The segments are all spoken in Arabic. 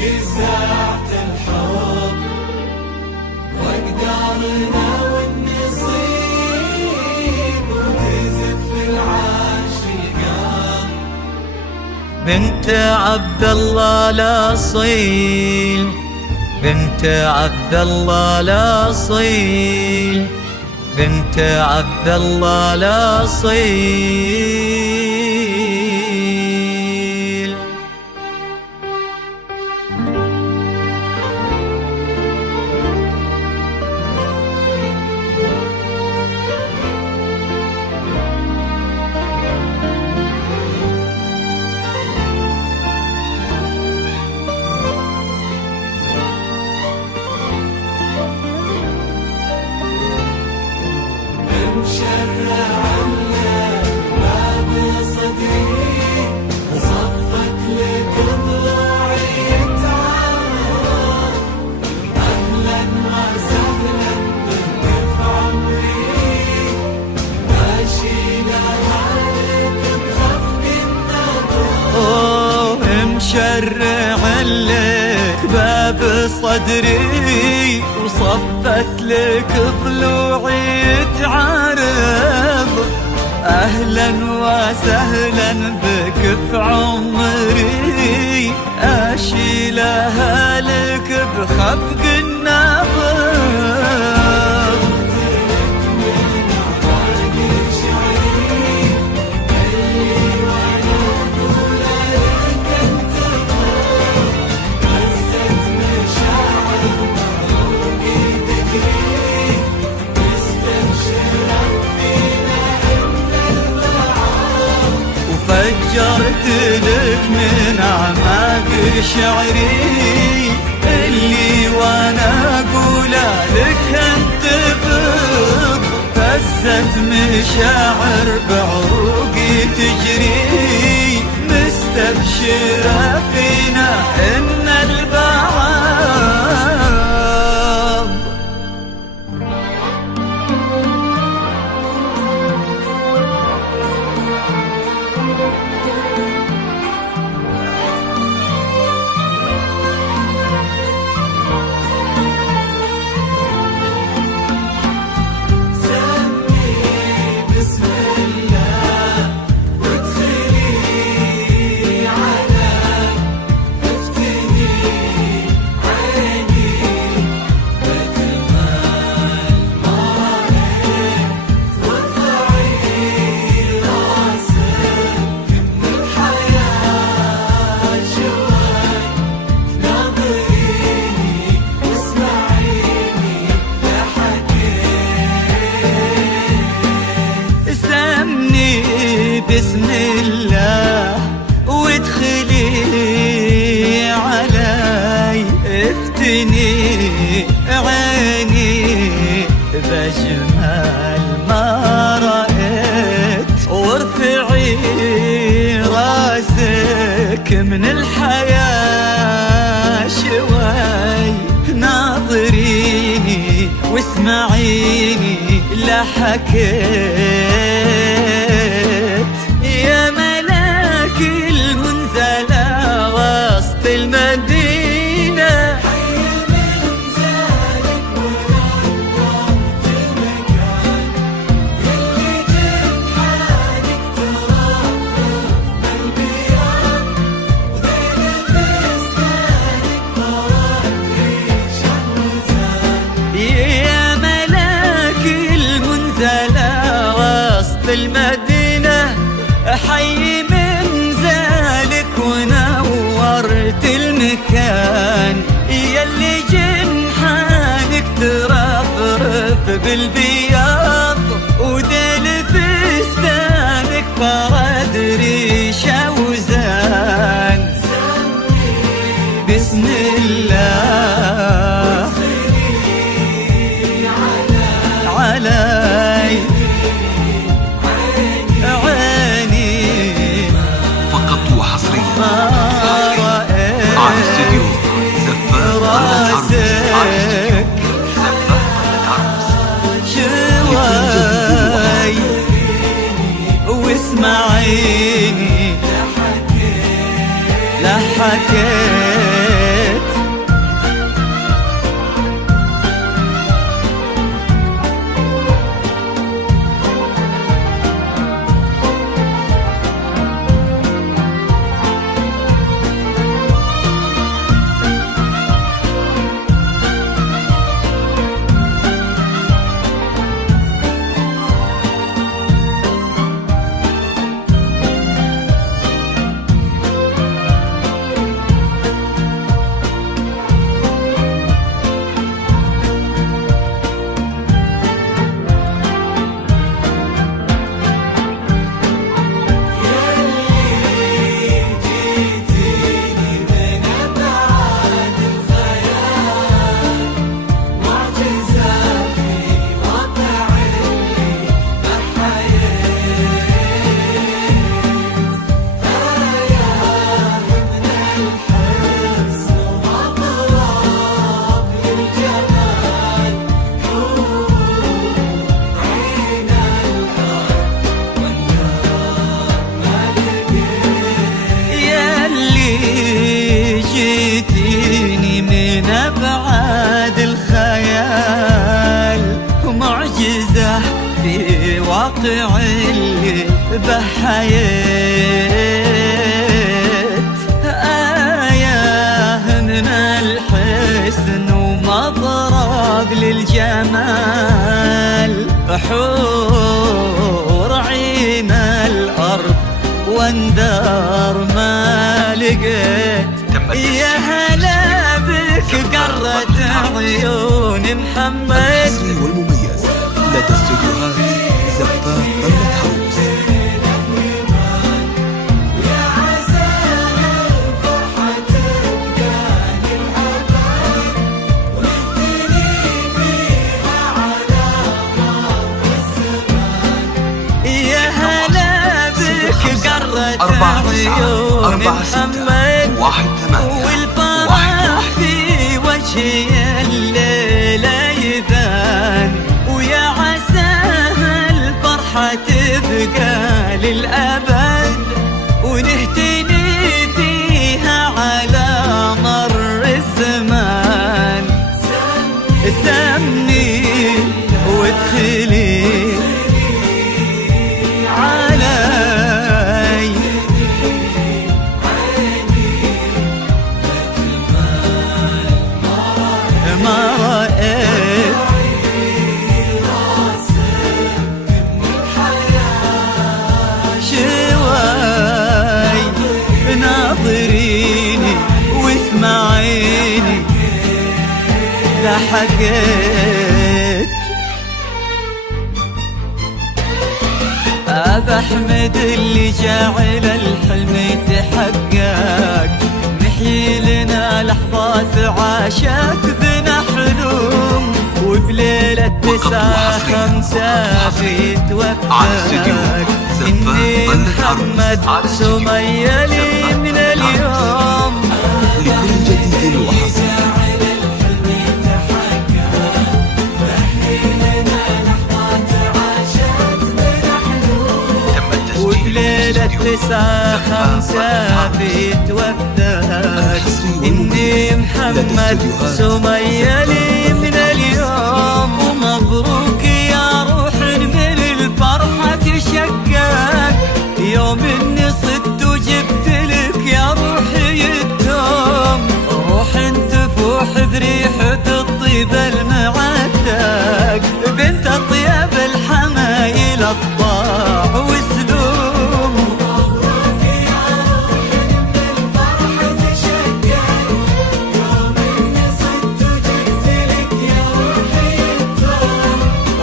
جزعت الحب واقدارنا والنصيب وتزف العاش القلب. بنت عبد الله الأصيل، بنت عبد الله الأصيل، بنت عبد الله الأصيل. مشرع باب صدري صفت لك ضلوعي تعال. أهلا وسهلا بك في عمري ماشي لحالك بخفق النظر. مشرع لك باب صدري وصفت لك ضلوعي تعرض. أهلا وسهلا بك في عمري أشيلها لك بخفق النظر. فجرت لك من أعماق شعري اللي وانا اقوله لك انت فض. فزت مشاعر بعروقي تجري مستبشرة فينا ان البعض. بسم الله وادخلي علي افتني عيني بجمال ما رأيت. وارفعي راسك من الحياة شوي ناظريني واسمعيني لا حكيت. يا ملاك المنزلة وسط المدينة حي منزلك ونور في المكان يلي جنحانك ترفرف بالبيان وذيل فستانك فرد ريشه وزان. يا ملاك المنزلة وسط المدينة حي منزلك ونورت المكان يلي جنحانك ترفرف بالبياض وديل فستانك فرد ريشه وزان. بسم الله علي فقط وحصريا على استديو زفاف العروس. شوي واسمعيني لا حكيت. الواقع اللي بحيت آية من الحسن ومضرب للجمال، حور عين الأرض واندار ما لقيت. يا هلا بك قرة عيون محمد. الحصري والمميز لدى استوديوهات زفاف طلة حروس. يا هلا بك قرة عيون محمد، والفرح في وجهي الليلة يبان، ويا عسى الفرحة تبقى للأبد، ونهتني فيها على مر الزمان. سمي وادخلي علي ما رأيت شوي، ناظريني واسمعيني لا حكيت. بحمد اللي جعل الحلم يتحقق، نحيي لنا لحظات عاشت بنا حلم، وبليلة 9/5 بيتوفاك. إني محمد سمية لي من اليوم. لكل جديد وحصري وبليلة 9/5 بيتوفاك. إني محمد سمية لي من اليوم، ومبروك يا روح من الفرحة تشقق، يوم إني صدت وجبت لك يا روحي الدوم، روح تفوح بريحة الطيب المعتق، بنت أطيب الحمايل الطاع وسلوم.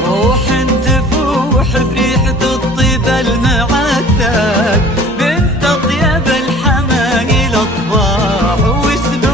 روح تفوح بريحة الطيب المعتق، بنت أطيب الحمايل الطاع وسلوم.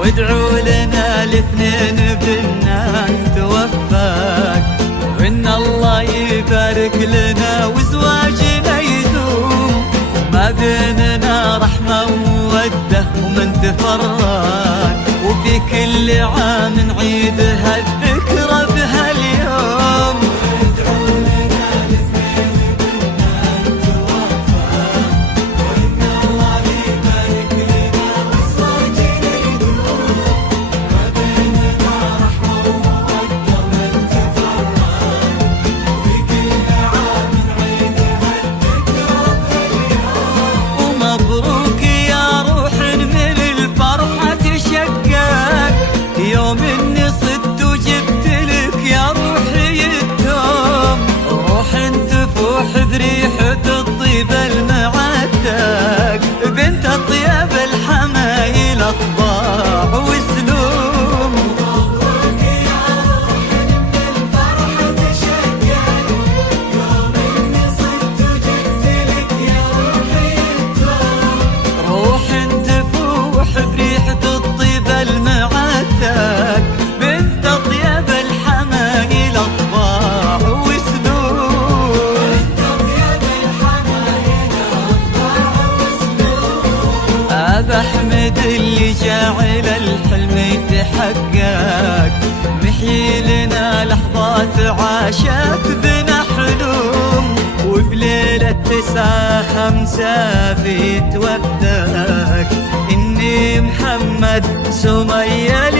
وادعوا لنا الاثنين بنا نتوفاك، وإن الله يبارك لنا وزواجنا يدوم، ما بيننا رحمة ومودة ومن تفرق، وفي كل عام نعيد هالذكرى بهاليوم. ومبروك يا روح من الفرحة تشقق، يوم إني صدت وجبت جعل الحلم يتحقق، محيي لنا لحظات عاشت بنا حلوم، وبليلة 9/5 بيتوثق إني محمد سمية